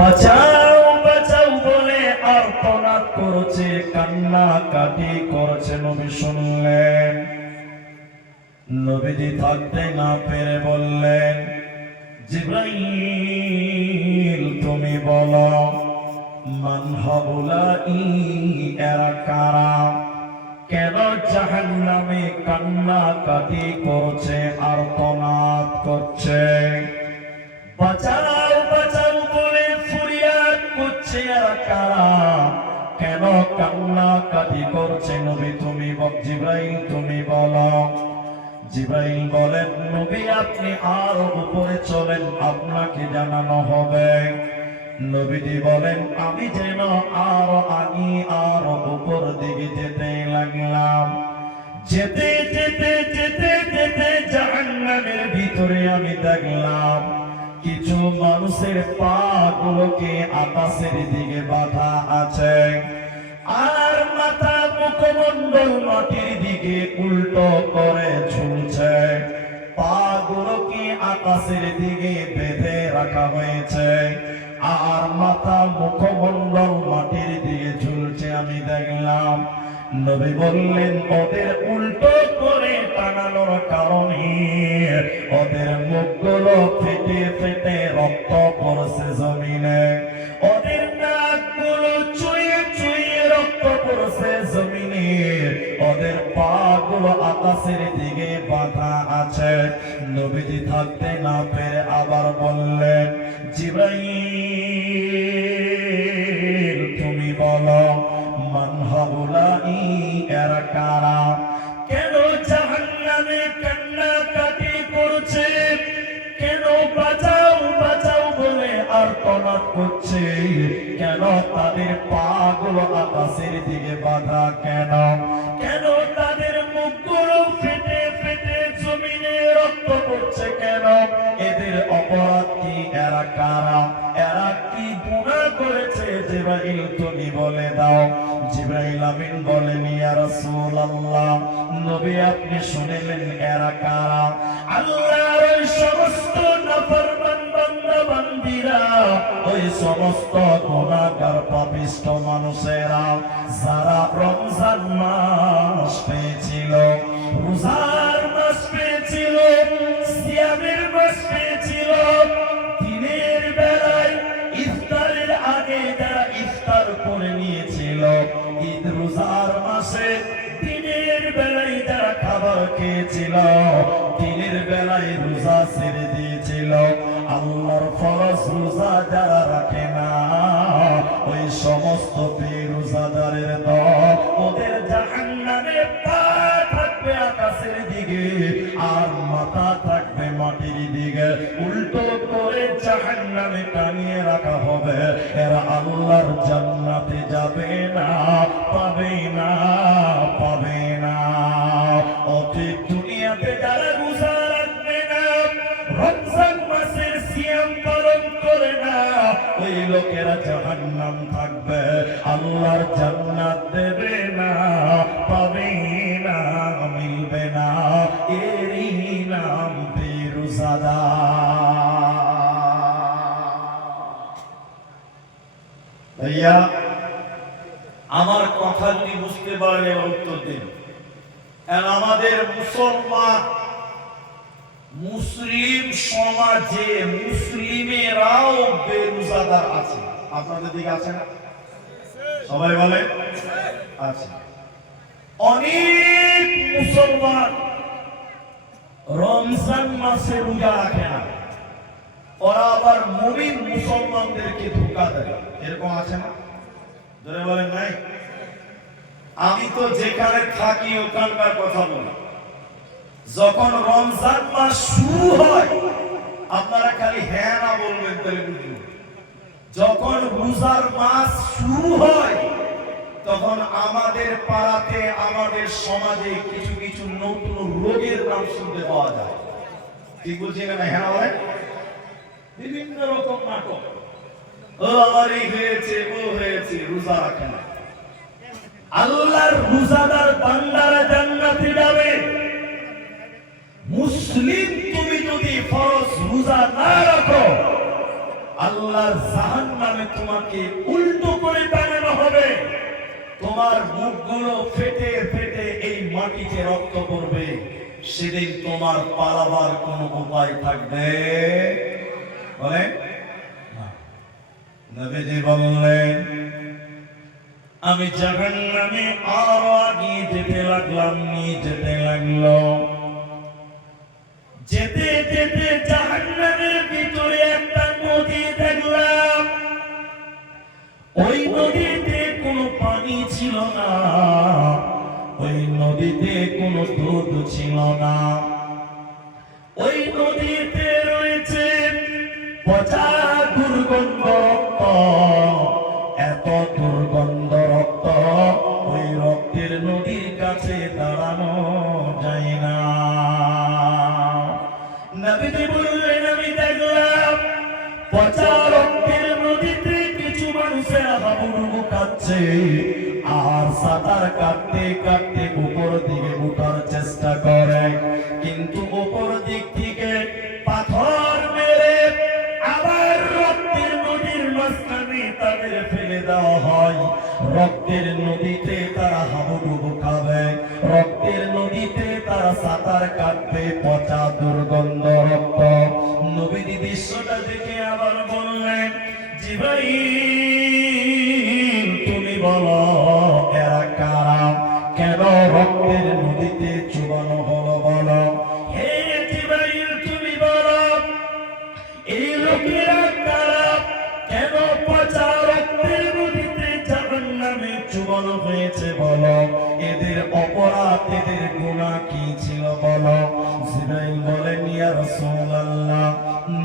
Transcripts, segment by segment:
বাঁচাও বাঁচাও বলে আর্তনাদ করছে, কান্নাকাটি করছে। নবী শুনলেন, নবীজি থাকতে না পেরে বললেন, জিবরাইল তুমি বলো, মান হাউলাই, এরা কারা? কেন জাহান্নামে কান্নাকাটি করছে, আর্তনাদ করছে? বাঁচাও বাঁচাও বলে ফরিয়াদ করছে, এরা কারা? কেন কান্নাকাটি করছে? নবী তুমি জিবরাইল তুমি বলো। জিবরাইল বলেন, নবী আপনি আরো উপরে চলেন, আপনাকে জানানো হবে। নবীজি বলেন, আমি যেন আরো উপর দিকে যেতে লাগলাম। যেতে যেতে যেতে যেতে জাহান্নামের ভিতরে আমি দেখলাম কিছু মানুষের পা গুলোকে আকাশের দিকে বাঁধা আছে, আর মাথা মুখমণ্ডল মাটির দিকে উল্টো করে ঝুলছে। পা গুলোকে আকাশের দিকে বেঁধে রাখা হয়েছে, আর মাথা মুখমণ্ডল মাটির দিকে ঝুলছে আমি দেখলাম। নবী বললেন, ওদের উল্টো করে টানানোর কারণে ওদের মুখগুলো ফেটে ফেটে রক্ত পড়ছে জমিনে, ওদের নাকগুলো চুইয়ে চুইয়ে রক্ত পড়ছে জমিনে, ওদের পা গুলো আকাশের দিকে বাঁধা আছে। নবীজি থাকতে না পেরে আবার বললেন, জিবরাইল তুমি বলো, মান হাউলাই, এরা কারা? কেন জাহান্নামে কান্নাকাটি করছে? কেন বাঁচাও বাঁচাও বলে আর্তনাদ করছে? কেন তাদের পা গুলো আকাশের দিকে বাঁধা? কেন কেন তাদের মুখগুলো ফেটে ফেটে জমিনে রক্ত পড়ছে? কেন? এদের অপরাধ কি? এরা কারা? এরা কি গুনাহ করেছে? জিবরাইল তুমি বলে দাও। জিবরাইল আমিন বলেন, ইয়া রাসূলুল্লাহ, নবী আপনি শুনলেন এরা কারা? আল্লাহর ওই সমস্ত নাফরমান বান্দা বান্দীরা, ওই সমস্ত গুনাহগার পাপিষ্ঠ মানুষেরা যারা রমজান মাস পেয়েছিল, রোজার মাস পেয়েছিল, সিয়ামের মাস পেয়েছিল, দিনের বেলায় ইফতারের আগে যারা ইফতার করে নিয়েছিল, ঈদ রোজার মাসে দিনের বেলায় যারা খাবার খেয়েছিল, দিনের বেলায় রোজা ছেড়ে দিয়েছিল, আল্লাহর ফরজ রোজা যারা রাখে না, ওই সমস্ত বেরোজাদারের দল, ওদের জাহান্নামে পা থাকবে আকাশের দিকে, আর মাথা থাকবে মাটির দিকে, উল্টো করে জাহান্নামে টানিয়ে রাখা হবে। এরা আল্লাহর জান্নাতে যাবে না, পাবে না, পাবে না। অতীত দুনিয়াতে যারা রোজা রাখবে না, রমজান মাসের সিয়াম পালন করে না, ওই লোকেরা জাহান্নাম থাকবে, আল্লাহর জান্নাত দেবে না, পাবে না, মিলবে না। এরই নাম বেরোজাদার। ভাইয়া আমার কথা যদি বুঝতে পারেন এবার উত্তর দিন। আমাদের মুসলমান মুসলিম সমাজে মুসলিমেরাও বেরোজাদার আছে। আপনাদের দিকে আছে না? সবাই বলে আছে। অনেক মুসলমান রমজান মাসে রোজা রাখে না, ওরা আবার মুমিন মুসলমানদেরকে ধোঁকা দেয়। এরকম আছে না? ধরে বলেন নাই? আমি তো যেখানে থাকি ওখানকার কথা বলি। যখন রমজান মাস শুরু হয়, আপনারা খালি হ্যাঁ না বলবেন তাহলে বুঝুন। যখন রোজার মাস শুরু হয়, তখন আমাদের পাড়াতে, আমাদের সমাজে কিছু কিছু নতুন রোগের নাম শুনতে পাওয়া যায়। ঠিক বলছি না? হ্যাঁ বলেন। বিভিন্ন রকম নাটক, ও আমার এই হয়েছে, ও হয়েছে, রোজা রাখে না। আল্লাহর রোজাদার বান্দারা জান্নাতে যাবে। মুসলিম তুমি যদি ফরজ রোজা না রাখো, আল্লাহর জাহান্নামে তোমাকে উল্টো করে টাঙানো হবে, তোমার মুখগুলো ফেটে ফেটে এই মাটিতে রক্ত পড়বে, সেদিন তোমার পালাবার কোনো উপায় থাকবে বলে না। নবীজি বললেন, আমি জাহান্নামে আরো আগে যেতে লাগলাম, নিয়ে যেতে লাগলো। যেতে যেতে জাহান্নামের ভিতরে একটা নদী দেখলাম। ওই নদীতে কোনো পানি ছিল না, ওই নদীতে কোনো দুধ ছিল না, ওই নদীতে রয়েছে পচা দুর্গন্ধ রক্ত। এত দুর্গন্ধ রক্ত, ওই রক্তের নদীর কাছে দাঁড়ানো যায় না। নবীজি বললেন, আমি দেখলাম পচা রক্তের নদীতে কিছু মানুষের হাবুডুবু কাটছে, আর সাঁতার কাটতে কাটতে উপর দিকে উঠার চেষ্টা করে, কিন্তু উপর দিক থেকে পাথর মেরে আবার রক্তের নদীর মাঝখানে তাদের ফেলে দেওয়া হয়। রক্তের নদীতে তারা হাবুডুবু খাবে, রক্তের নদীতে তারা সাঁতার কাটবে, পচা দুর্গন্ধ রক্ত। নবীজি দৃশ্যটা দেখে আবার বললেন, জিবরাইল তুমি বলো এরা কারা, কেন রক্তের নদীতে চুবানো হলো বলো। হে জিবরাইল তুমি বলো এই লোকেরা কারা, কেন পচা রক্তের নদীতে জাহান্নামে চুবানো হয়েছে বলো, এদের অপরাধ এদের গুনাহ কি ছিল বলো। জিবরাইল বলেন, ইয়া রাসূলুল্লাহ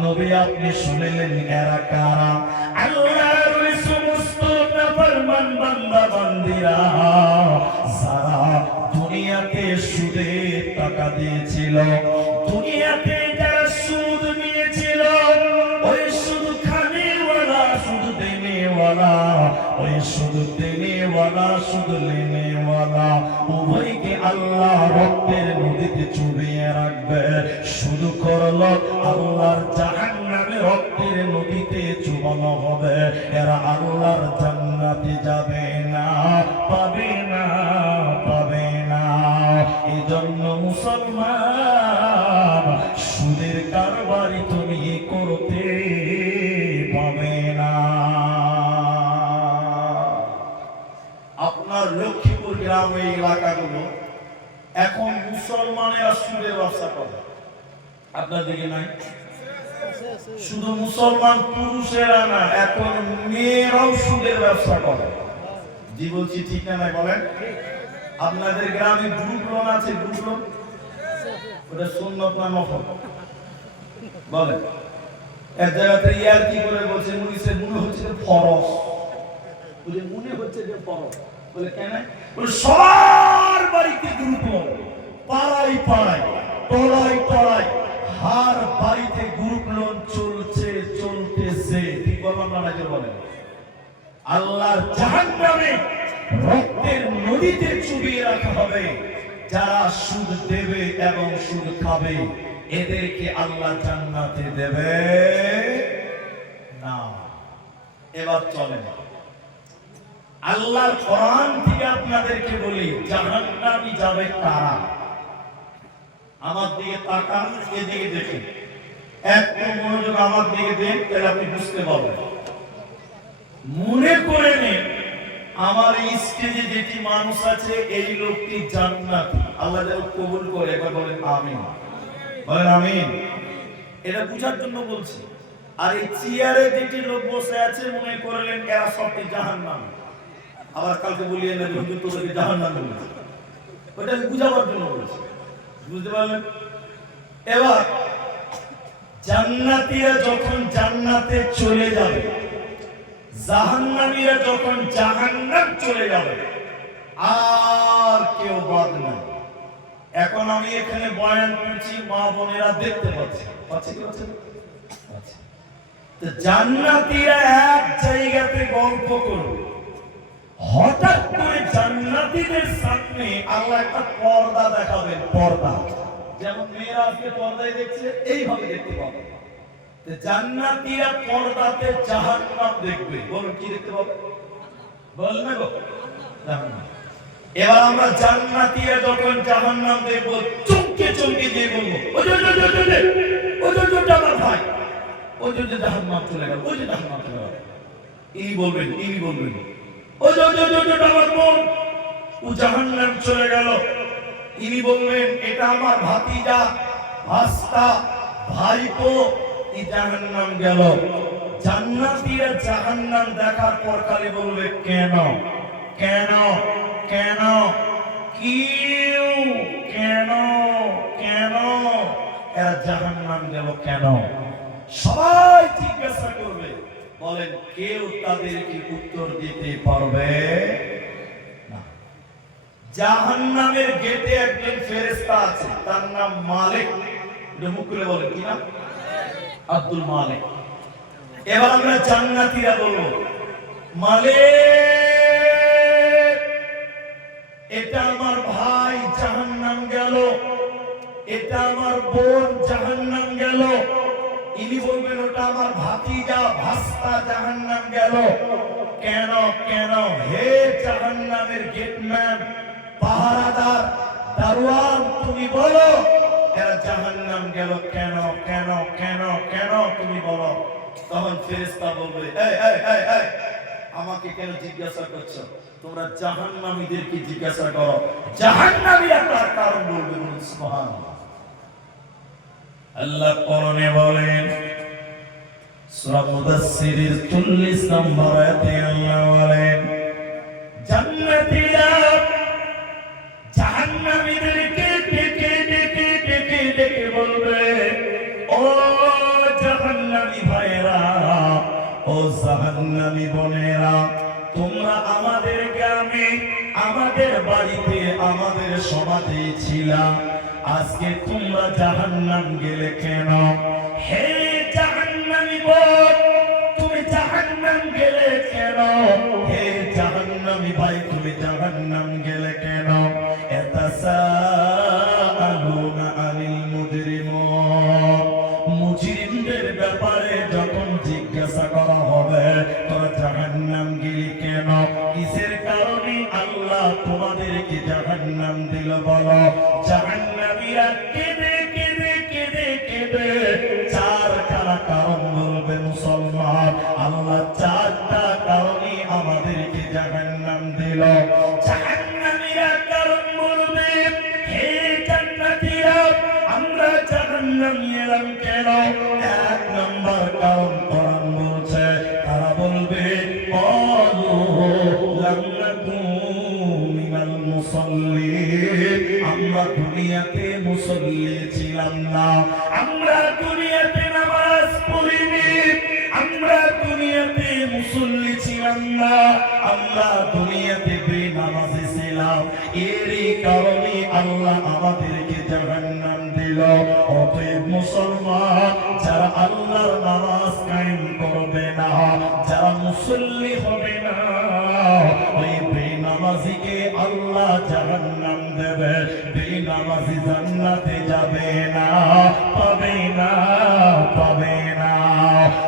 নবী আপনি শুনলেন এরা কারা, আল্লাহর ওই সমস্ত নাফরমান বান্দা বান্দীরা যারা দুনিয়াতে সুদে টাকা দিয়েছিল, দুনিয়াতে যারা সুদ নিয়েছিল, ওই সুদ খানেওয়ালা সুদ দেনেওয়ালা, ওই সুদ দেনেওয়ালা সুদ লেনেওয়ালা উভয়কে আল্লাহ রক্তের নদীতে চুবিয়ে রাখবে। শুধু করলো আল্লাহর জাহান্নামে রক্তের নদীতে চুবানো হবে, এরা আল্লাহর জান্নাতে যাবে না, পাবে না, পাবে না। এজন্য মুসলমান সুদের কারবারি তুমি করতে পাবে না। আপনার লক্ষ্মীপুর গ্রামে এলাকাগুলো এখন মুসলমানেরা সুদের ব্যবসা করে, আপনার দিকে নাই? শুধু মুসলমান পুরুষেরা না, এখন মেয়েরাও সুদের ব্যবসা করে। জি বলছি ঠিক না নাই বলেন? আপনাদের গ্রামে গ্রুপ লোন আছে? গ্রুপ লোন ওটা সুন্নত না নফল বলেন? এক জায়গাতে ইয়ার কি করে বলছে, মনে হচ্ছে ফরজ, বলে মনে হচ্ছে যে ফরজ, বলে কেন? বলে সবার বাড়িতে গ্রুপ লোন, পাড়ায় পাড়ায়, টলায় টলায়, হার বাড়িতে গ্রুপ লোন চলছে, চলতেছে। ঠিক বললাম না? বলেন আল্লাহর জাহান্নামে রক্তের নদীতে চুবিয়ে রাখা হবে। যারা সুদ দেবে এবং সুদ খাবে এদেরকে আল্লাহ জান্নাতে দেবে না। এবার চলেন আল্লাহর কোরআন থেকে আপনাদেরকে বলি, জাহান্নামে যাবে কারা। আমার দিকে তাকান, এদিকে দেখুন, একটু মনোযোগ আমার দিকে দেন, তাহলে আপনি বুঝতে পারবেন। মনে করে নিন আমার স্টেজে যেটি মানুষ আছে এই লোকটি জান্নাতি, আল্লাহ যেন কবুল করে। একবার বলেন আমিন, বলেন আমিন। এটা বুঝার জন্য বলছি। আর এই চেয়ারে যেটি লোক বসে আছে মনে করলেন এরা সবটি জাহান্নামী, আবার কালকে বলিয়ে নেবে হুজুর তোদেরকে জাহান্নামী বলেছে, ওটা আমি বুঝাবার জন্য বলছি। বুঝতে পারলেন? এবার জান্নাতীরা যখন জান্নাতে চলে যাবে, জাহান্নামীরা যখন জাহান্নাম চলে যাবে, আর কেউ বাদ নাই। এখন আমি এখানে বয়ান করছি, মা বোনেরা দেখতে পাচ্ছে, তো জান্নাতীরা এক জায়গাতে গল্প করবে, হঠাৎ করে জান্নাতীদের সামনে আল্লাহ একটা পর্দা দেখাবেন। পর্দা যেমন মেয়েরা আজকে পর্দায় দেখছে, এইভাবে দেখতে পাবে। জান্নাতীরা পর্দাতে জাহান্নাম দেখবে। বলুন কি দেখতে পাবে? বল না গো, জাহান্নাম। এবার আমরা জান্নাতীরা যখন জাহান্নাম দেখব, চমকে চমকে দিয়ে বলবো, ওই যে আমার ভাই, ওই যে জাহান্নাম চলে গেল, ওই যে জাহান্নাম চলে গেল। ইনি বলবেন ওই যে আমার বোন, ও জাহান্নাম চলে গেল। ইনি বলবেন এটা আমার ভাতিজা, ভাস্তা, ভাইপো, এই জাহান্নাম গেল। জান্নাতীরা জাহান্নাম দেখার পর খালি বলবে কেন কেন কেন, কিউ কেন কেন, এরা জাহান্নাম গেল কেন? সবাই জিজ্ঞাসা করবে। বলেন কেউ তাদেরকে উত্তর দিতে পারবে না। জাহান্নামের গেটে একজন ফেরেশতা আছে, তার নাম মালিক। মুখ খুলে বলেন কি নাম? আব্দুল মালিক। এবার আমরা জান্নাতীরা বলবো, মালিক এটা আমার ভাই জাহান্নাম গেল, এটা আমার বোন জাহান্নাম গেল। ইনি বলবেন ওটা আমার ভাতিজা, ভাস্তা জাহান্নাম গেল। কেন কেন? হে জাহান্নামের গেটম্যান, পাহারাদার, দারোয়ান, তুমি বলো এরা জাহান্নাম গেল কেন কেন কেন কেন, তুমি বলো। তখন ফেরেশতা বলবে, এই আমাকে কেন জিজ্ঞাসা করছো? তোমরা জাহান্নামীদেরকে জিজ্ঞাসা করো, জাহান্নামীরা তার কারণ বলবে। সুবহানাল্লাহ। আল্লাহ কোরআনে বলেন, সূরা মুদাসসিরের 40 নম্বর আয়াতে আল্লাহ বলেন, জান্নাতীরা জাহান্নামীদেরকে ডেকে ডেকে ডেকে ডেকে বলবে, ও জাহান্নামী ভাইরা, ও জাহান্নামী বোনেরা, তোমরা আমাদের গ্রামে, আমাদের বাড়িতে, আমাদের সমাজে ছিলা, আজকে তোমরা জাহান্নাম গেলে কেন? হে জাহান্নামী বোন, তুমি জাহান্নাম গেলে কেন? হে জাহান্নামী ভাই, তুমি জাহান্নাম গেলে কেন? ইয়াতাসাআলুনা আনিল মুজরিমিন, মুজরিমদের ব্যাপারে যখন জিজ্ঞাসা করা হবে, তোরা জাহান্নাম গেলি কেন, কিসের কারণে আল্লাহ তোমাদেরকে জাহান্নাম দিল বলো? জাহান্নামীরা কেঁদে কেঁদে কেঁদে কেঁদে চারখানা কারণ বলবে মুসলমান, আল্লাহ চারটা কারণে আমাদেরকে জাহান্নাম দিল। জাহান্নামীরা কারণ বলবে, হে জান্নাতীরা, আমরা জাহান্নামে এলাম কেন? এক নম্বর কারণ কোরআন বলছে, তারা বলবে, আমরা দুনিয়াতে মুসল্লি ছিলাম না, আমরা দুনিয়াতে নামাজ পড়িনি, আমরা দুনিয়াতে মুসল্লি ছিলাম না, আমরা দুনিয়াতে বেনামাজি ছিলাম, এরই কারণে আল্লাহ আমাদেরকে জাহান্নাম দিল। অতএব মুসলমান, যারা আল্লাহর নামাজ কায়েম করবে না, যারা মুসল্লি হবে না, ওই বেনামাজিকে আল্লাহ জাহান্নাম দেবে, বেনামাজি জান্নাতে যাবে না, পাবে না, পাবে না।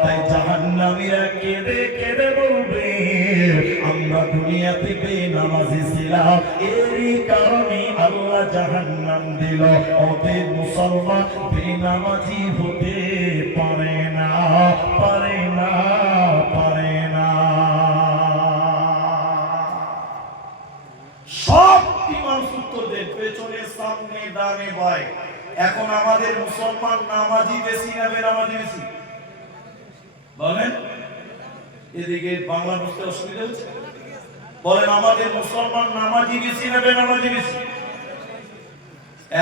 তাই জাহান্নামীরা কেঁদে কেঁদে বলবে, আমরা দুনিয়াতে বেনামাজি ছিলাম, এরই কারণে আল্লাহ জাহান্নাম দিল। অতএব মুসলমান বেনামাজি হতে পারে না, পারে না, পারে না। সব ইমাম সূত্র দেন, পেছনে, সামনে, ডানে, বাঁয়ে। এখন আমাদের মুসলমান নামাজি বেশি না বেনামাজি বেশি? বলেন। এদিকে বাংলা বুঝতে অসুবিধা হচ্ছে? বলেন, আমাদের মুসলমান নামাজি বেশি না বেনামাজি বেশি?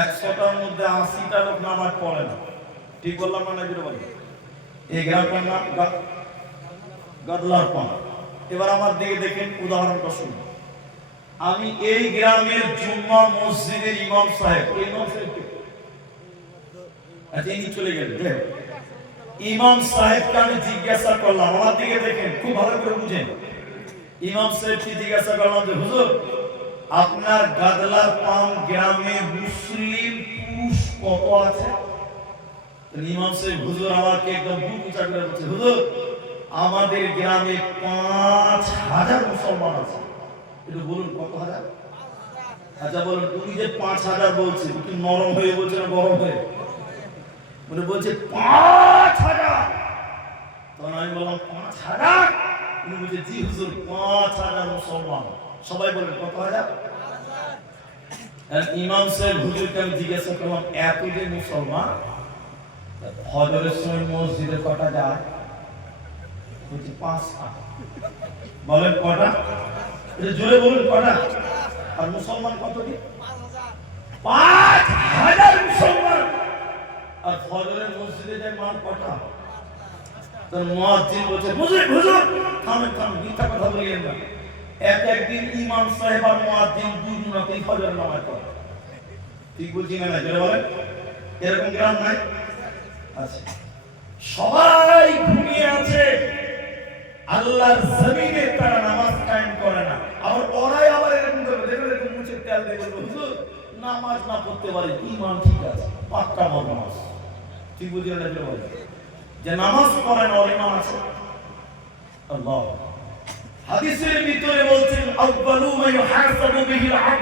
100টার মধ্যে 80টা লোক নামাজ পড়ে না। ঠিক বললাম না? নাকি বলেন? এই গ্রামটার নাম গাদলার পাড়া। এবার আমার দিকে দেখেন, উদাহরণটা শুনুন। আমি এই গ্রামের জুম্মা মসজিদের ইমাম সাহেব, আচ্ছা ইনি চলে গেলেন, ইমাম সাহেবকে আমি জিজ্ঞাসা করলাম, আমার দিকে দেখেন, খুব ভালো করে বুঝেন। ইমাম সাহেবকে জিজ্ঞাসা করলাম যে, হুজুর, আপনার গাদলার পাম গ্রামে মুসলিম পুরুষ কত আছে? ইমাম সাহেব হুজুর আমাকে একদম বুক উঁচা করে বলছে, হুজুর আমাদের গ্রামে 5000 মুসলমান আছে। একটু বলুন কত হাজার? আচ্ছা বলুন, তুমি যে 5000 বলছে, একটু নরম হয়ে বলছে না গরম হয়ে? মানে বলছে 5000। তখন আমি বললাম 5000? উনি বলছে জি হুজুর 5000 মুসলমান। সবাই বলেন কত হাজার? ইমাম সাহেব হুজুরকে আমি জিজ্ঞাসা করলাম, এত যে মুসলমান, ফজরের সময় মসজিদে কটা যায়? বলছে 5টা। বলেন কটা? জোরে বলুন কটা? আর মুসলমান কতটি? 5000 মুসলমান। আর ফজরের মসজিদে যায় মান কটা? তো মুয়াজ্জিন বলছে, হুজুর হুজুর থামেন থামেন, মিথ্যা কথা বলিয়েন না। একদিন ইমাম সাহেব আর মুয়াজ্জিন দুজনেই ফজর নামাজ পড়ে। ঠিক বলছি না? জোরে বলেন। এরকম গ্রাম নাই? আচ্ছা, সবাই ঘুমিয়ে আছে, আল্লাহর জমিনে তারা নামাজ কায়েম করে না। আবার ওরাই আবার এরকম করবে, দেখবেন এরকম মুখে তেল দিয়ে বলবে, হুজুর নামাজ না পড়তে পারে, ঈমান ঠিক আছে, পাক্কা নামাজ। ঠিক বুঝি না? যে নামাজ পড়ে না ওর ঈমান আছে। আল্লাহ হাদিসের ভিতরে বলছেন, আউয়ালু মা ইউহাসাবু বিহিল আবদ,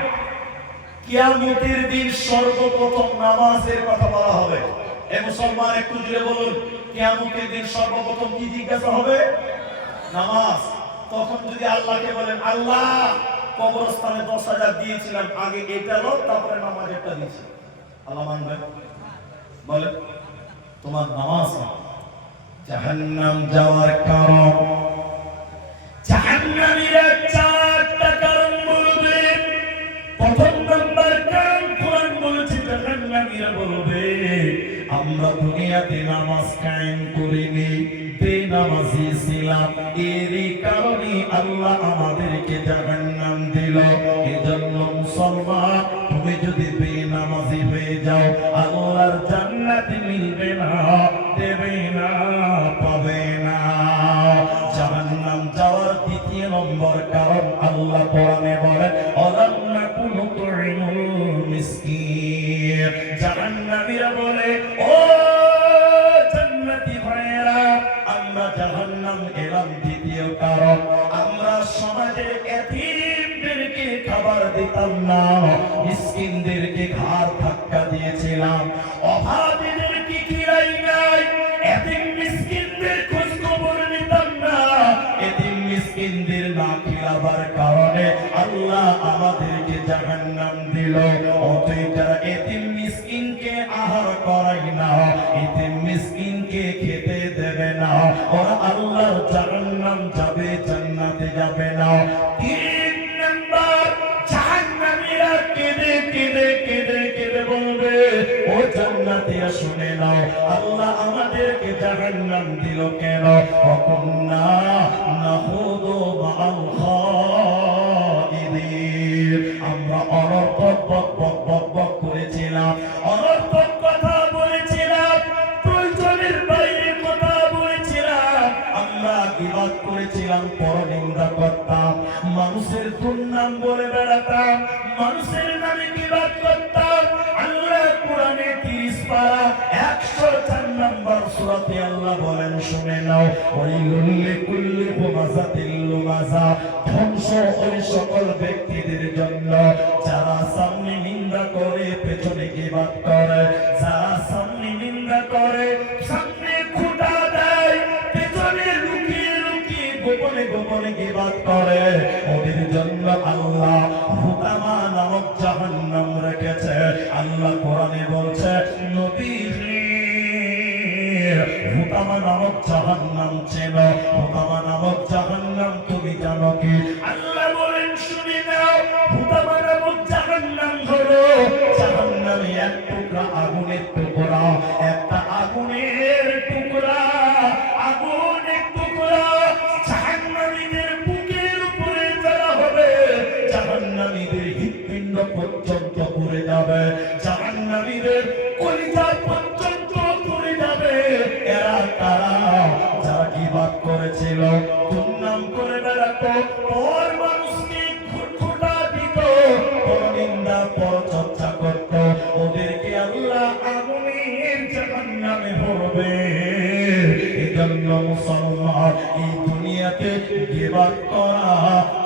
কিয়ামতের দিন সর্বপ্রথম নামাজের কথা বলা হবে। এ মুসলমান একটু জুড়ে বলুন, কিয়ামতের দিন সর্বপ্রথম কি জিজ্ঞাসা হবে? নামাজ। তখন যদি আল্লাহকে বলেন, আল্লাহ কবরস্থানে 10,000 দিয়েছিলাম, আগে এটা লোক তারপরে নামাজ একটা দিয়েছি, আল্লাহ মানবে? বলে তোমার নামাজ জাহান্নাম যাওয়ার কারণ। জাহান্নামীরা 4টা কারণ বলবে। প্রথম নাম্বার কারণ কোরআন বলেছে, জাহান্নামীরা বলবে আমরা দুনিয়াতে নামাজ কায়েম করিনি, বেনামাজি ছিলাম, এরই কারণে আল্লাহ আমাদেরকে জাহান্নাম দিল। এজন্য মুসলমান, তুমি যদি বেনামাজি হয়ে যাও, আল্লাহর জান্নাত মিলবে না, দেবে না, পাবে না। জাহান্নাম যাওয়ার দ্বিতীয় নম্বর কারণ আল্লাহ কোরআনে বলেন, আলাম নাকুনু তুইমুল মিসকিন। জাহান্নামীরা বলে, ও জান্নাতি ভাইরা, আমরা জাহান্নাম এলাম দ্বিতীয় কারণ, আমরা সমাজে এতিমদেরকে খাবার দিতাম না, মিসকিনদেরকে ঘাড় ধাক্কা দিয়েছিলাম, অভাবীদেরকে খিলাই নাই, এতিম মিসকিনদের খোঁজ খবর নিতাম না। এতিম মিসকিনদের না খিলাবার কারণে আল্লাহ আমাদেরকে জাহান্নাম দিল। অতএব যারা এতিম মিসকিনকে আহার করায় না, এতিম মিসকিনকে খেতে দেবে না, ওরা আল্লাহর জাহান্নাম যাবে, জান্নাতে যাবে না। 3 নাম্বার, জাহান্নামীরা কেঁদে কেঁদে কেঁদে কেঁদে বলবে, ও জান্নাতীরা শুনে নাও, আল্লাহ আমাদেরকে জাহান্নাম দিল কেন? ওয়াকুন্না নাহুদু মাআল খাইদিন, আমরা অনর্থক বক করেছিলাম, অনর্থক কথা বলেছিলাম, প্রয়োজনের বাইরে কথা বলেছিলাম, আমরা গীবত করেছিলাম, পরনিন্দা করতাম, মানুষের দুর্নাম বলে বেড়াতাম, মানুষের নামে গীবত করতাম। আল্লাহ কোরআনে 30 পারা 104 নম্বর সূরাতে আল্লাহ বলেন, শুনে নাও, ওয়াইলুল লিকুল্লি হুমাযাতিল লুমাযা, ধ্বংস ওই সকল ব্যক্তিদের জন্য যারা সামনে নিন্দা করে, পেছনে গীবত করে, যারা সামনে নিন্দা করে, সামনে খোঁটা দেয়, পেছনে লুকিয়ে লুকিয়ে গোপনে গোপনে গীবত করে, ওদের জন্য আল্লাহ হুতামা নামক জাহান্নাম রেখেছে। আল্লাহ কোরআনে বলছে, নবী হুতামা নামক জাহান্নাম চেনো, হুতামা নামক জাহান্নাম তুমি জানো কি? আল্লাহ বলেন, শুনে নাও, হুতামা নামক জাহান্নাম হলো জাহান্নামে এক টুকরা আগুনের টুকরা, একটা আগুনের টুকরা, আগুনের টুকরা জাহান্নামীদের বুকের উপরে যারা হবে, জাহান্নামীদের হৃৎপিণ্ড পর্যন্ত পুড়ে যাবে, জাহান্নামীদের কলিজা পর্যন্ত পুড়ে যাবে। এরা কারা? যারা গীবত করেছিল, দুর্নাম করে বেড়াতো, পর মানুষকে খোঁটা দিত, পরনিন্দা পরচর্চা করত, ওদেরকে আল্লাহ আগুনের জাহান্নামে গীবত করা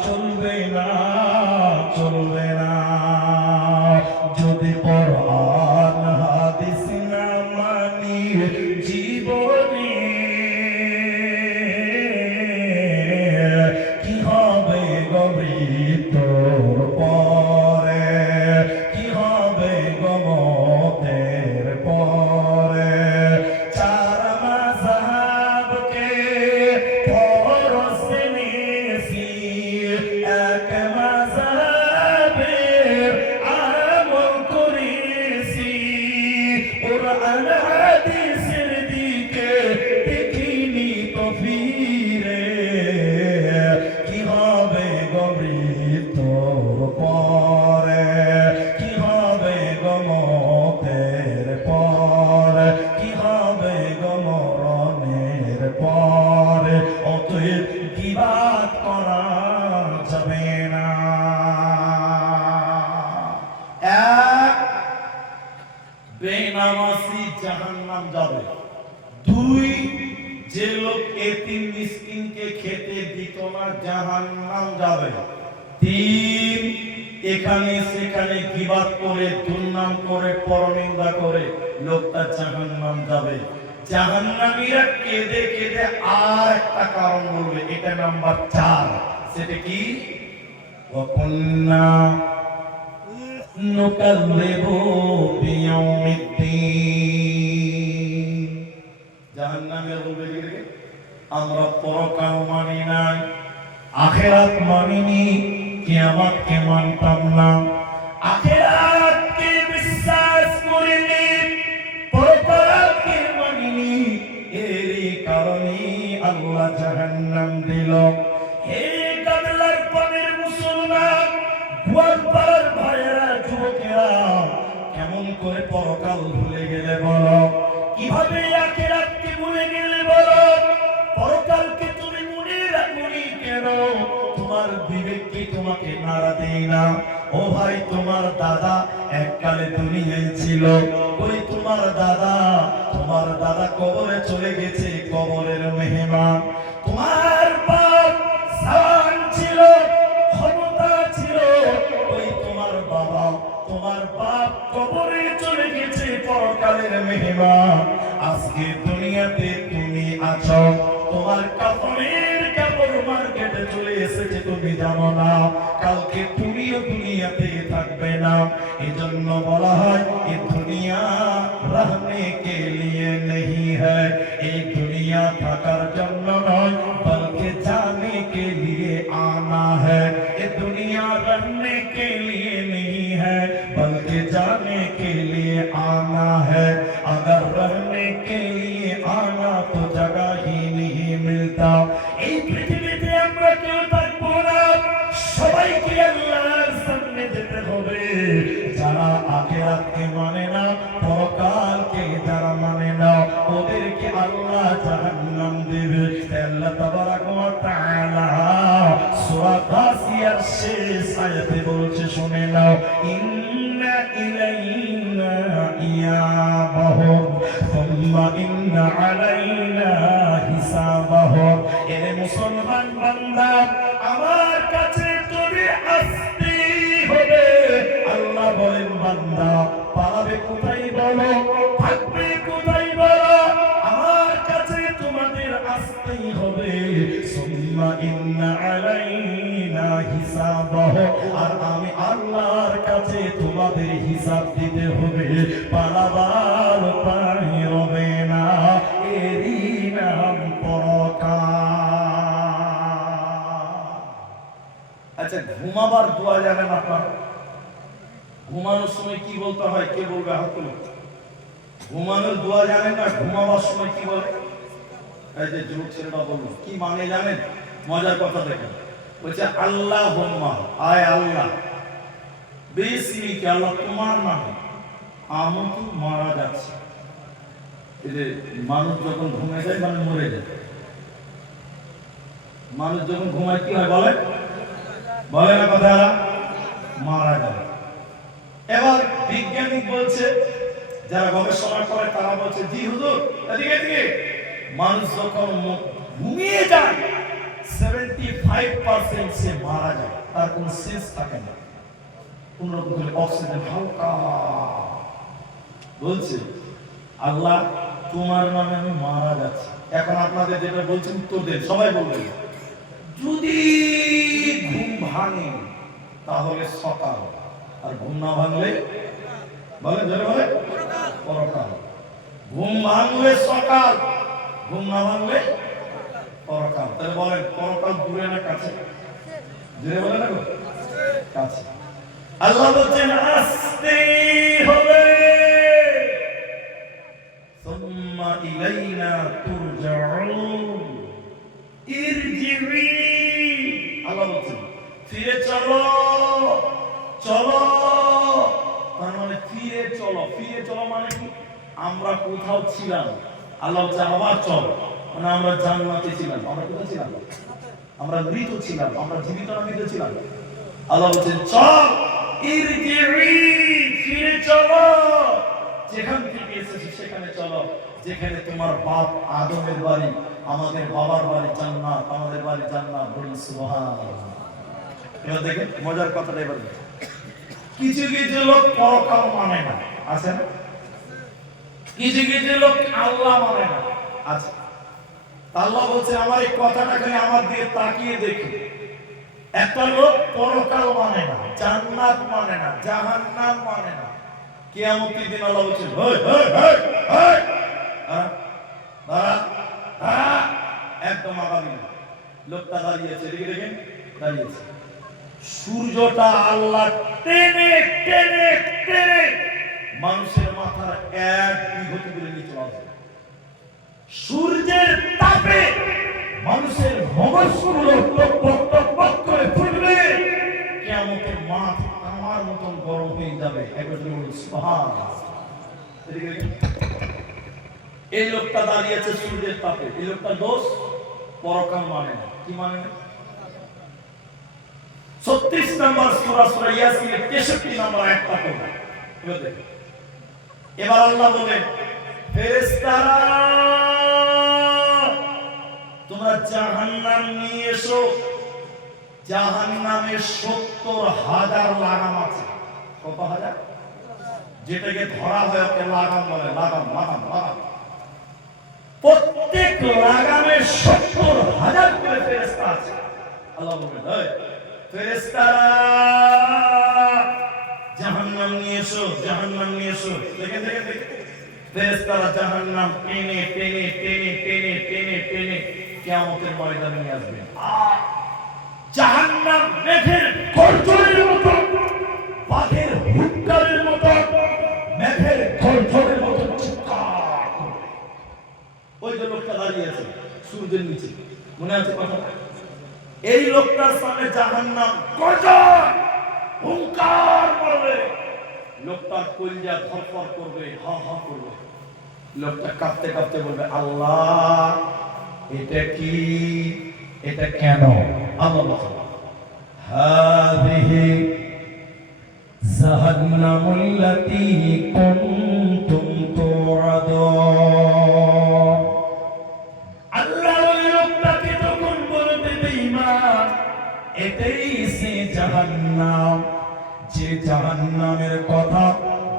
চলবে না, চলবে না। যদি কোরআন হাদিস না মানি জীবনে কি হবে গরিবর পরে, কি হবে গমতের পরে। চার মাযহাবকে ফরজ নিয়েছি, এক মাযহাবের আমল করেছি। কোরআন হাদিসের দিকে দেখিনি তো ফিরে, কি হবে গরিবর পরে, কি হবে গমতের পরে, কি হবে গমরণের পরে। অতএব গীবত করা যাবে না। এক, বেনামাজি জাহান্নাম যাবে। দুই, যে লোক এতিম মিসকিনকে খেতে দিত না জাহান্নাম যাবে। তিন, এখানে সেখানে গীবত করে, দুর্নাম করে, পরনিন্দা করে লোকটা জাহান্নাম যাবে। জাহান্নামীরা কেঁদে কেঁদে আর একটা কারণ বলবে, এটা নাম্বার 4। সেটা কি? ওয়াকুন্না নুকাল্লিবু বিয়াউমিদ্দিন। জাহান্নামীরা বলবে যে আমরা পরকাল মানি নাই, আখিরাত মানিনি, কিয়ামতকে মানতাম না। আখিরাতকে বিশ্বাস করিনি, পরকালকে মানিনি, এরই কারণে আল্লাহ জাহান্নাম দিল। হে কাবলার পানের মুসলমান, গোয়ালপাড়ার ভাইয়েরা, যুবকেরা, কেমন করে পরকাল ভুলে গেলে বলো? কিভাবে আখিরাতকে ভুলে গেলে বলো? পরকালকে তুমি মনে রাখোনি কেন? তোমার বিবেক কি তোমাকে নাড়া দেয় না? ও ভাই, তোমার দাদা এককালে দুনিয়ায় ছিল। ওই তোমার দাদা, তোমার দাদা কবরে চলে গেছে, কবরের মেহমান। তোমার বাপ সান ছিল, ক্ষমতা ছিল। ওই তোমার বাবা, তোমার বাপ কবরে চলে গেছে, পরকালের মেহমান। আজকে দুনিয়াতে তুমি আছো, তোমার কাপড়ের কাপড় মার্কেটে চলে এসেছে, তুমি জানো না। কালকে তুমিও দুনিয়াতে থাকবে না। এজন্য বলা হয়, এই দুনিয়া रहने के लिए नहीं है, এই দুনিয়া থাকার জন্য নয়, বলকে जाने के लिए आना है। এই দুনিয়া रहने के लिए नहीं है, बल्कि जाने के लिए आना है। अगर रहने के लिए आना तो जगह ही नहीं मिलता। এই পৃথিবীতে আমরা কেউ থাকবো না, সবাইকে আল্লাহর সামনে যেতে হবে। যারা আখিরাতকে মানে না, পরকালকে যারা মানে না, ওদেরকে আল্লাহ জাহান্নাম দেবে। আল্লাহ তাবারাক ওয়া তাআলা সূরা গাসিয়ার শেষ আয়াতে বলছে, শুনে নাও, ইন্না ইলাইনা ইয়াবাহুম সুম্মা ইন্না আলাইনা হিসাবাহুম। এ মুসলমান বান্দা, আমার কাছে তুমি আসতে হবে। আল্লাহ বলেন, বান্দা পালাবে কোথায় বলো, থাকবে কোথায় বলো? আমার কাছে তোমাদের আসতেই হবে। সুম্মা ইন্না আলাইনা হিসাবাহুম, আর আমি আল্লাহর কাছে তোমাদের হিসাব দিতে হবে। পালাবার উপায় হবে না, এরই নাম পরকাল। আচ্ছা, ঘুমাবার দোয়া জানেন আপনারা? ঘুমানোর সময় কি বলতে হয়? কে বলবে? হাত তুলুন। ঘুমানোর দোয়া জানেন না? ঘুমাবার সময় কি বলে? এই যে যুবক ছেলেটা বললো, কি মানে জানেন? মজার কথা দেখেন, বলছে আল্লাহুম্মা, আয় আল্লাহ, বিসমিকা, আল্লাহ তোমার নামে, আমি তো মারা যাচ্ছি। এই যে মানুষ যখন ঘুমিয়ে যায় মানে মরে যায়। মানুষ যখন ঘুমায় কি হয় বলে? বলে না কথা? মারা যায়। এবার বিজ্ঞানী বলছে, যারা গবেষণা করে তারা বলছে, জি হুজুর, এদিকে এদিকে, মানুষ যখন ঘুমিয়ে যায় 75 5% সে মারা যায়, তার কোনো সেন্স থাকে না, কোন রকম অক্সিজেন হালকা বলছে আল্লাহ তোমার নামে আমি মারা যাচ্ছি। এখন আপনাদের যেটা বলছি উত্তর দেন, সবাই বলবেন যদি ঘুম ভাঙে তাহলে সকাল, আর ঘুম না ভাঙলে বলে ধরে বলে পরকাল। ঘুম ভাঙলে সকাল, ঘুম না ভাঙলে পরকাল। তাহলে বলেন পরকাল দূরে না কাছে? দূরে বলে না কাছে। আল্লাহ বলছেন আসতে হবে, সুম্মা ইলাইনা তুরজাউন, ইরজিই, আল্লাহ বলছেন ফিরে চলো, চলো। তার মানে ফিরে চলো, ফিরে চলো মানে কি? আমরা কোথাও ছিলাম, আল্লাহ বলছে আবার চলো, মানে আমরা জান্নাতে ছিলাম। আমরা কোথায় ছিলাম? আমরা মৃত ছিলাম, আমরা জীবিত না মৃত ছিলাম? আল্লাহ বলছেন চল, ইরজিই, ফিরে চলো, যেখান থেকে এসেছো সেখানে চলো, যেখানে তোমার বাপ আদমের বাড়ি, আমাদের বাবার বাড়ি জান্নাত, আমাদের বাড়ি জান্নাত। বলি সুবহানাল্লাহ। এবার দেখেন মজার কথাটা। এবার কিছু কিছু লোক পরকাল মানে না, আছে না? কিছু কিছু লোক আল্লাহ মানে না, আছে। আল্লাহ বলছে আমার এই কথাটা খালি আমার দিকে তাকিয়ে দেখে, একটা লোক পরকাল মানে না, জান্নাত মানে না, জাহান্নাম মানে না, কিয়ামতের দিন আল্লাহ বলছে হেই হেই হেই হেই, দাঁড়া, একদম আগামী লোকটা দাঁড়িয়েছে, এদিকে দেখেন দাঁড়িয়েছে। সূর্যটা আল্লাহ টেনে টেনে টেনে মানুষের মাথার 1 বিঘত করে নিচে আসবে। সূর্যের তাপে মানুষের মগজগুলো টকবক টকবক করে ফুটবে, কিয়ামতের মাঠ আমার মতন গরম হয়ে যাবে। একবার বলুন সুবহানাল্লাহ। এই লোকটা দাঁড়িয়েছে সূর্যের তাপে, এই লোকটা দোষ পরকাল মানে না। কি মানে না? 36 নম্বর সূরা সূরা ইয়াসিনের 63 নম্বর আয়াতটা পড়ুন। এবার দেখুন, এবার আল্লাহ বলেন ফেরেশতারা তোমরা জাহান্নাম নিয়ে এসো। জাহান্নামে 70,000 লাগাম আছে। কত হাজার? যেটাকে ধরা হয় ওকে লাগাম বলে, লাগাম লাগাম লাগাম। প্রত্যেক লাগামে 70,000 করে ফেরেশতা আছে। আল্লাহ বলেন এই ফেরেশতারা জাহান্নাম নিয়ে এসো, জাহান্নাম নিয়ে এসো। দেখেন দেখেন দেখেন, ফেরেশতারা জাহান্নাম টেনে টেনে টেনে টেনে টেনে টেনে কিয়ামতের ময়দানে নিয়ে আসবে। জাহান্নাম মেঘের গর্জনের মতো, বাঘের হুঙ্কারের মতো, মেঘের গর্জনের মতো চিৎকার করবে। ওই যে লোকটা দাঁড়িয়ে আছে সূর্যের নিচে, মনে আছে কথা? এই লোকটার সামনে জাহান্নাম গর্জন হুঙ্কার করবে, লোকটার কলিজা ধরফর করবে, হা হা করবে। লোকটা কাঁপতে কাঁপতে বলবে আল্লাহ এটা কি, এটা কেন? আল্লাহ বলেন হাযিহি জাহান্নামুল্লাতী কুনতুম তুআদুন। আল্লাহ ওই লোকটাকে তখন বলবে বেঈমান, এটাই সে জাহান্নাম, যে জাহান্নামের কথা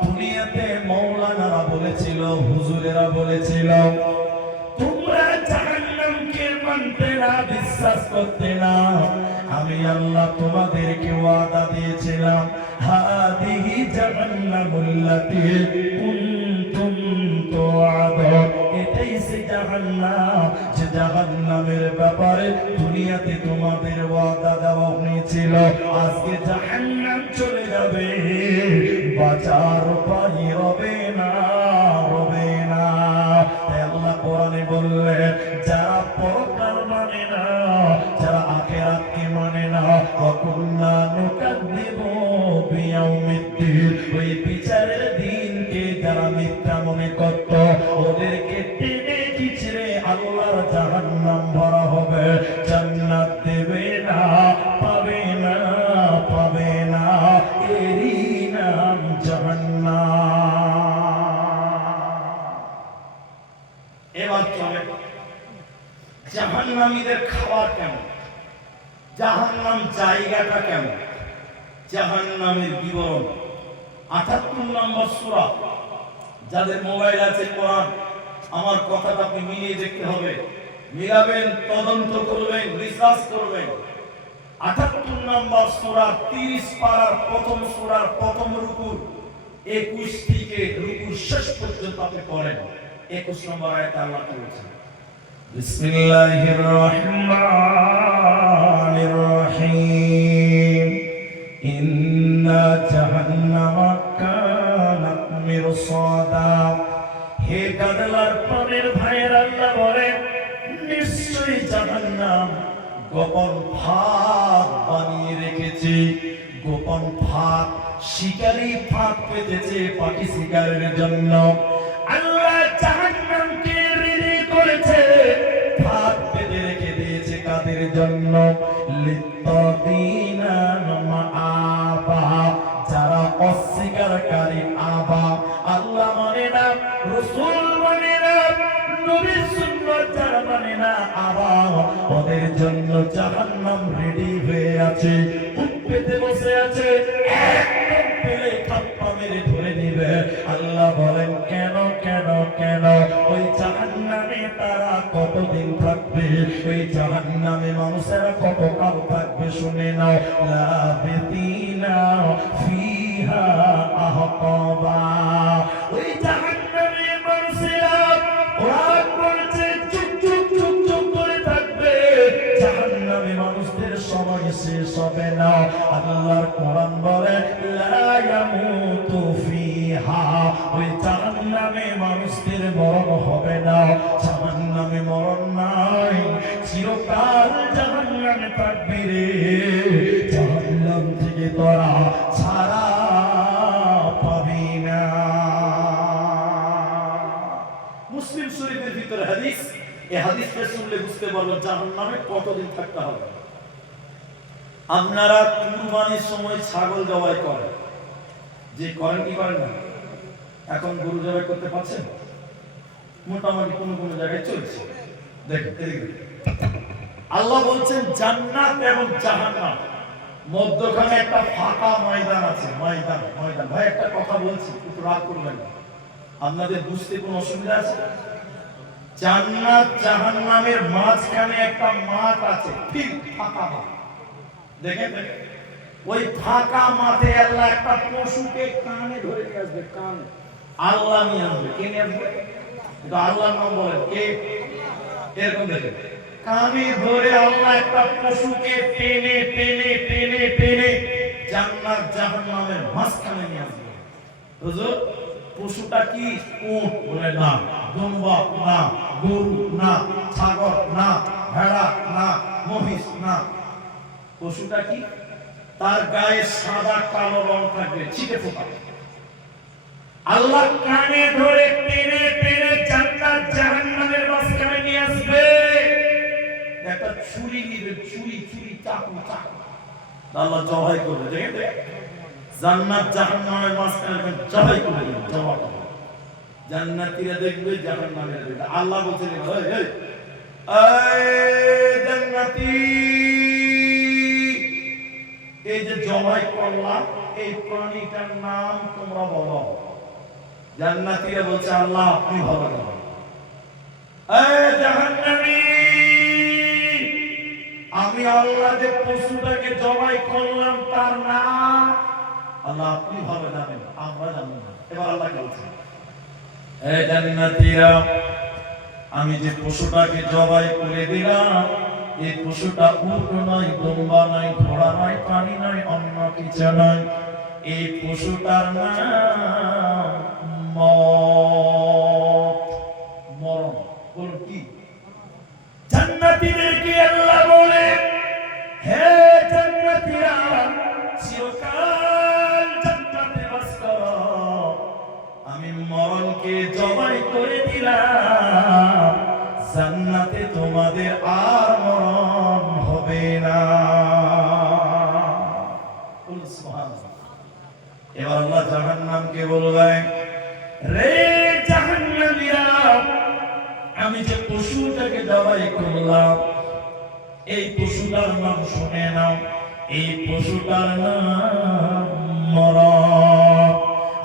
দুনিয়াতে মাওলানারা বলেছিল, হুজুরেরা বলেছিল। তোমরা জাহান্নামকে মানতে না, বিশ্বাস করতে না। আমি আল্লাহ তোমাদেরকে ওয়াদা দিয়েছিলাম হাদিহি জাহান্নামুল্লাতী কুনতুম তুআদুন। এটাই সে জাহান্নাম, যে জাহান্নামের ব্যাপারে দুনিয়াতে তোমাদের ওয়াদা দেওয়া হয়েছিল। আজকে জাহান্নাম চলে যাবে, বাঁচার উপায় রবে না, রবে না। তাই আল্লাহ কোরআনে বললেন যারা পরকাল মানে না, যারা আখিরাতকে মানে না, ওয়াকুল্লা নুকাদ্দিবু বিয়াউমিদ্দিন, ওই বিচারের দিনকে যারা মিথ্যা মনে করত, ওদেরকে টেনে খিচড়ে আল্লাহর জাহান্নাম ভরা হবে। জান্নাত দেবে না, পাবে না, পাবে না, এরই নাম জাহান্নাম। এবার চলে জাহান্নামীদের খাবার কেমন? জাহান্নাম জায়গাটা কেমন, জাহান্নামের বিবরণ ৭৮ নম্বর সূরা। যাদের মোবাইল আছে কোরআন, আমার কথাটা আপনি মিলিয়ে দেখতে হবে, মিলাবেন, তদন্ত করবেন, রিসার্চ করবেন। ৭৮ নম্বর সূরা ৩০ পারার প্রথম সূরার প্রথম রুকু ২১ থেকে রুকুর শেষ পর্যন্ত আপনি পড়েন। ২১ নম্বর আয়াতে আল্লাহ বলেছেন, বিসমিল্লাহির রহমানির রহিম, ইন্না জাহান্নামা কানাত মিরসাদা। হে গাদলার প্রাণের ভাইয়ের আল্লাহ বলেন, নিশ্চয়ই জাহান্নাম গোপন ফাঁদ বানিয়ে রেখেছে। গোপন ফাঁদ, শিকারী ফাঁদ পেতেছে পাখি শিকারের জন্য। আল্লাহ জাহান্নামকে রেডি করেছে, ফাঁদ পেতে রেখে দিয়েছে কাদের জন্য? লিত্তাদিনা মাআবা, যারা অস্বীকারী আবা, আল্লাহ মানে না, রাসূল মানে না, নবীর সুন্নাত যারা মানে না আবা, ওদের জন্য জাহান্নাম রেডি হয়ে আছে, পেতে বসে আছে, একদম পেলে থাপ্পা মেরে ধরে নিবে। আল্লাহ বলেন, কেন কেন কেন? ওই জাহান্নামে তারা কতদিন থাকবে? ওই জাহান্নামে মানুষেরা কত কাল থাকবে? শুনে নাও, লাবিতিনা ফিহা আহকাবা। ওই জাহান্নামে মানুষেরা কোরআন বলছে চুপ চুপ চুপ চুপ করে থাকবে। জাহান্নামে মানুষদের সময় শেষ হবে না। আল্লাহর কোরআন বলে, লা ইয়ামুতু ফিহা, ওই জাহান্নামে মানুষদের মরণ হবে না। জাহান্নামে মরণ নাই, চিরকাল জাহান্নামে থাকবে রে। জাহান্নাম থেকে তোরা ছাড়া পাবি না। মুসলিম শরীফের ভিতরে হাদিস, এই হাদিসটা শুনলে বুঝতে পারবেন জাহান্নামে কতদিন থাকতে হবে। আপনারা কুরবানির সময় ছাগল জবাই করেন, যে করেন কি করেন না? এখন গরু জবাই করতে পারছেন? মোটামুটি কোন কোন জায়গায় চলছে। দেখেন এদিকে আল্লাহ বলছেন জান্নাত এবং জাহান্নাম মধ্যখানে একটা ফাঁকা ময়দান আছে। ময়দান ময়দান ভাই, একটা কথা বলছি, একটু রাগ করবেন না, আপনাদের বুঝতে কোনো অসুবিধা আছে? জান্নাত জাহান্নামের মাঝখানে একটা মাঠ আছে, ঠিক ফাঁকা মাঠ। দেখেন ওই ফাঁকা মাঠে আল্লাহ একটা পশুকে কানে ধরে নিয়ে আসবে। কানে আল্লাহ নিয়ে আসবে। কে নিয়ে আসবে? এটা আল্লাহর নাম বলেন, কে? এরকম দেখেন, কানে ধরে আল্লাহ একটা পশুকে টেনে টেনে টেনে টেনে জান্নাত জাহান্নামের মাঝখানে নিয়ে আসবে। হুজুর, পশুটা কি? উট? বলে না। দুম্বা না, গরু না, ছাগল না, ভেড়া না, মহিষ না। পশুটা কি? তার গায়ে সাদা কালো রং থাকবে, ছিটে ফোটা। আল্লাহ কানে ধরে টেনে টেনে জান্নাত জাহান্নামের মাঝখানে নিয়ে আসবে। একটা ছুরি নিবে, ছুরি ছুরি চাকু চাকু আল্লাহ জবাই করবে। দেখেন জান্নাত জাহান্নামের মাঝখানে জবাই করে দিবে, জবাই করবে। জান্নাতীরা দেখবে, জাহান্নামীরা দেখবে। আল্লাহ বলছেন, এই জান্নাতী, এই যে জবাই করলাম, এই প্রাণীটার নাম তোমরা বলো। জান্নাতীরা বলছে, আল্লাহ আপনি ভালো জানেন। এই জাহান্নামী, আমি আল্লাহ যে পশুটাকে জবাই করলাম তার নাম আল্লাহ আপনি ভালো জানেন, আমরা জানি না। এবার আল্লাহ বলছে, এই জান্নাতীরা, আমি যে পশুটাকে জবাই করে দিলাম, এই পশুটা উট নয়, দুম্বা নয়, ঘোড়া নয়, প্রাণী নয়, অন্য কিছু নয়। এই পশুটার নাম মওত, মরণ। বলুন কি? জান্নাতীদেরকে আল্লাহ বলে, হে জান্নাতীরা, চিরকাল জান্নাতে বাস করো। আমি মরণকে জবাই করে দিলাম, জান্নাতে তোমাদের আর মরণ হবে না। এবার আল্লাহ জাহান্নামকে বলবেন, রে জাহান্নামীরা, আমি যে পশুটাকে জবাই করলাম, নাও এই পশুটার নাম মরণ।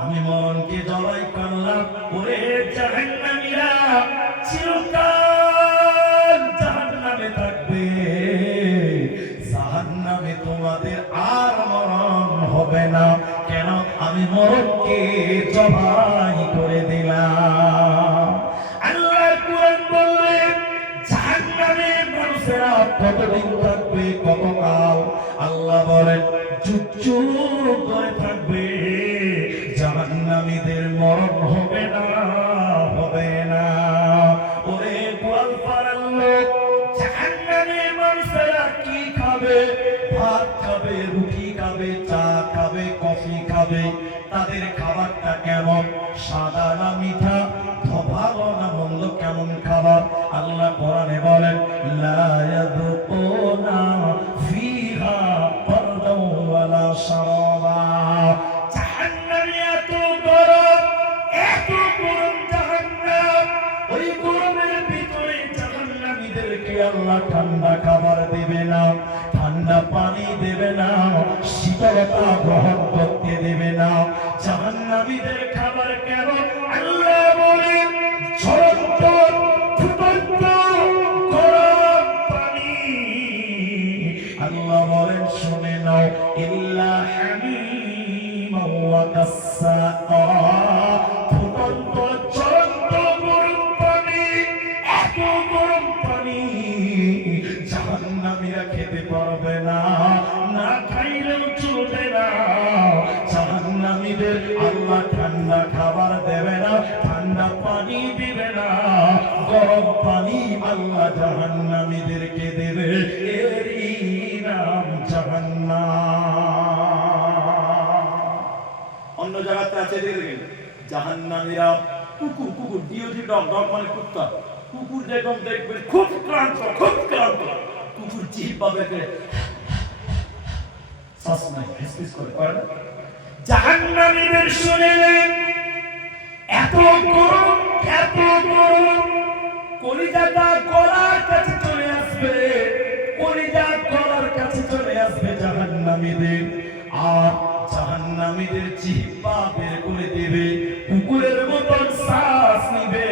আমি মরণকে জবাই করলাম। ওরে জাহান্নামীরা চিরকাল জাহান্নামে থাকবে, জাহান্নামে তোমাদের আর মরণ হবে না। কেন? আমি মরণকে জবাই করে দিলাম। আল্লাহর কোরআন বলে জাহান্নামে মানুষেরা কতদিন থাকবে, কতকাল? আল্লাহ বলেন যুগ যুগ ধরে থাকবে। জাহান্নামীদের মরণ হবে না, হবে না। ওরে গোয়ালপাড়ার লোক, জাহান্নামের মানুষেরা কি খাবে? ভাত খাবে, রুটি খাবে, চা খাবে, কফি খাবে। তাদের খাবারটা কেমন? সাদা না মিঠা, ভালো না মন্দ, কেমন খাবার? আল্লাহ কোরআনে বলেন লা ইয়াযুকুনা ফিহা বারদাও ওয়ালা শারাবা। জাহান্নামে এত গরম, এত গরম জাহান্নাম। ওই গরমের ভিতরে জাহান্নামীদেরকে আল্লাহ ঠান্ডা খাবার দেবে না, ঠান্ডা পানি দেবে না, শীতলতা গ্রহণ করতে দেবে না। জাহান্নামীদের খাবার কেমন? আল্লাহ বলেন ঝরন্ত ফুটন্ত গরম পানি। আল্লাহ বলেন শুনে নাও ইল্লা হামিমা ওয়া গাসসাকা। ফুটন্ত ঝরন্ত গরম পানি, এত গরম পানি জাহান্নামীরা খেতে পারবে না, না খাইলেও চলবে না। জাহান্নামীদের আল্লাহ ঠান্ডা খাবার দেবে না, ঠান্ডা পানি দিবে না, গরম পানি আল্লাহ জাহান্নামীদেরকে দেবে। এরই নাম জাহান্নাম। অন্য জায়গাতে আছে দেখবেন জাহান্নামীরা কুকুর, কুকুর ডিওজি ডগ, ডগ মানে কুত্তা, কুকুর যেরকম দেখবেন খুব ক্লান্ত, খুব ক্লান্ত, কুকুর জিভ পাবে করে শ্বাস নাই, হিসফিস করে করে না। জাহান্নামীদের শুনলেন এত গরম, এত গরম, কলিজাটা গলার কাছে চলে আসবে, কলিজা গলার কাছে চলে আসবে জাহান্নামীদের। আর জাহান্নামীদের জিহ্বা বের করে দেবে, কুকুরের মতন শ্বাস নিবে।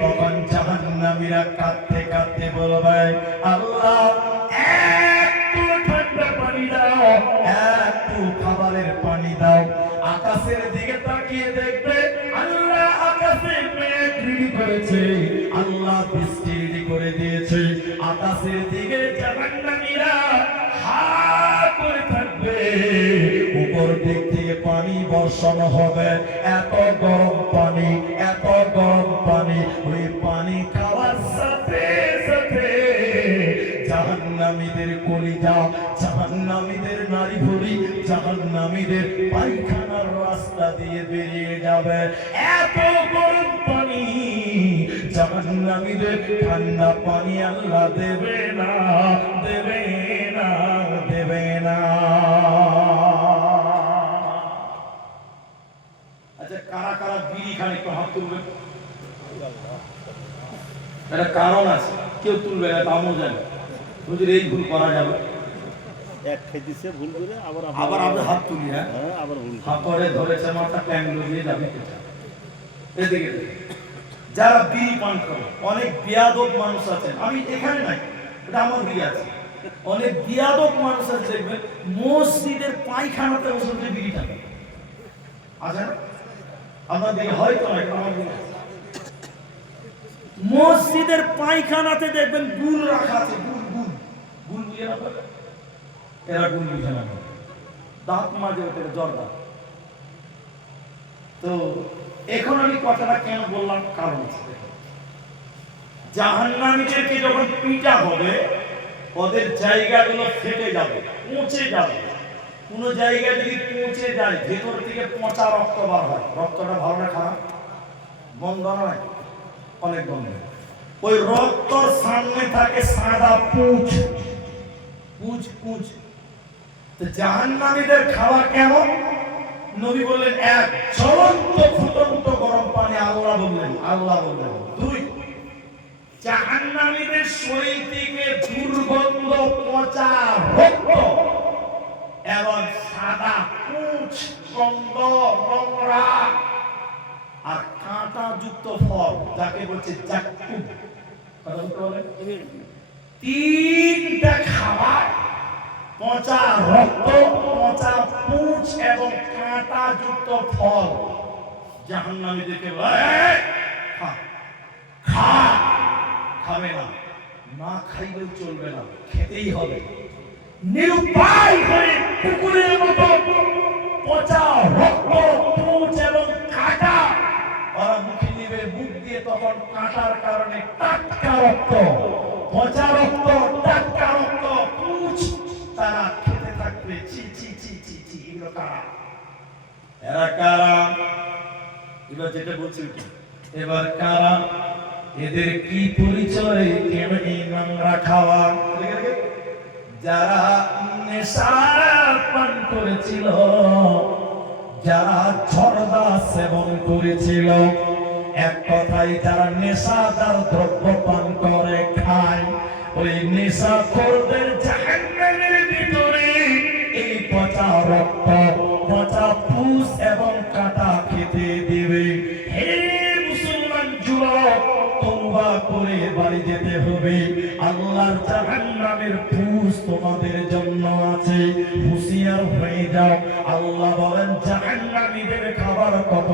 তখন জাহান্নামীরা কাঁদতে কাঁদতে বলবে আল্লাহ একটু ঠান্ডা পানি দাও, একটু খাবারের পানি দাও। আকাশের দিকে তাকিয়ে দেখবে আল্লাহ আকাশে মেঘ রেডি করেছে, আল্লাহ বৃষ্টি রেডি করে দিয়েছে। আকাশের দিকে জাহান্নামীরা হা করে থাকবে, উপর দিক থেকে পানি বর্ষণ হবে, এত গরম পানি, এত গরম পানি। ওই পানি খাওয়ার সাথে সাথে জাহান্নামীদের কলিজা, জাহান্নামীদের নারী ভুঁড়ি, জাহান্নামীদের পায়খানার রাস্তা দিয়ে বেরিয়ে যাবে। এত গরম পানি জাহান্নামীদের, ঠান্ডা পানি আল্লাহ দেবে না, দেবে না, দেবে না। আচ্ছা কারা কারা বিড়ি খান একটু হাত তুলবেন। একটা কারণ আছে, কেউ তুলবে না, দামও জানে বুঝলি এই ভুল করা যাবে। এক খেতেছে ভুল করে আবার আমরা হাত তুলি, হ্যাঁ আবার ভুল হাতরে ধরেছে মাথা ট্যাং দিয়ে যাবে। এদিকে যারা বিড়ি পান করে অনেক বিয়াদব মানুষ আছেন, আমি এখানে নাই, এটা আমার দিকে আছে। অনেক বিয়াদব মানুষ আছে দেখবেন মসজিদের পায়খানাতে বসে বিড়ি টানে। আচ্ছা আপনার দিকে হয়তো না, আমার দিকে মসজিদের পায়খানাতে দেখবেন গুল রাখা আছে, গুল গুল গুল বুঝে না, এরা গুল বুঝে না, দাঁত মাঝে ওঠে জর্দা। তো এখন আমি কথাটা কেন বললাম, কারণ আছে জাহান্নামীদেরকে যখন পিটা হবে ওদের জায়গাগুলো ফেটে যাবে, পচে যাবে। কোন জায়গায় যদি পচে যায় ভেতর থেকে পচা রক্ত বার হয়, রক্তটা ভালো না খারাপ? বন্ধ নয়, অনেক বন্ধ। ওই রক্তর সামনে থাকে সাদা পুঁজ, পুঁজ পুঁজ। তো জাহান্নামীদের খাওয়া কেমন? নবী বললেন এক জ্বলন্ত ফুটন্ত গরম পানি, আল্লাহ বললেন, আল্লাহ বললেন দুই জাহান্নামীদের শরীর থেকে দুর্গন্ধ, পচা রক্ত এবং সাদা পুঁজ, গন্ধ, নোংরা আর কাঁটা যুক্ত ফল, যাকে বলছে জাক্কুম। কথা বলতে বলেন, তিনটা খাবার, পচা রক্ত, পচা পুঁজ এবং কাঁটা যুক্ত ফল জাহান্নামীদেরকে বলে খা, খা। খাবে না, না খাইলেও চলবে না, খেতেই হবে। নিরুপায় হয়ে কুকুরের মতো পচা রক্ত, পুঁজ এবং কাঁটা ওরা মুখে নিবে, মুখ দিয়ে তখন কাঁটার কারণে টাটকা রক্ত, পচা রক্ত, টাটকা রক্ত, পুঁজ তারা খেতে থাকবে। ছি ছি ছি ছি ছি, এগুলো কারা? এরা কারা? এবার যেটা বলছি এবার কারা, এদের কি পরিচয়, কেন এই নোংরা খাওয়া? যারা নেশা পান করেছিল, যারা ঝর্দা সেবন করেছিল, এক কথায় যারা নেশাদার দ্রব্য পান করে খায়, ওই নেশাখোরদের জাহান্নামের ভিতরে এই পচা রক্ত, পচা পুঁজ এবং কাঁটা খেতে দিবে। হে মুসলমান যুবক, তওবা করে বাড়ি যেতে হবে। আল্লাহর জাহান্নামের পুঁজ তোমাদের জন্য আছে, হুঁশিয়ার হয়ে যাও। আল্লাহ বলেন জাহান্নামীদের খাবার কত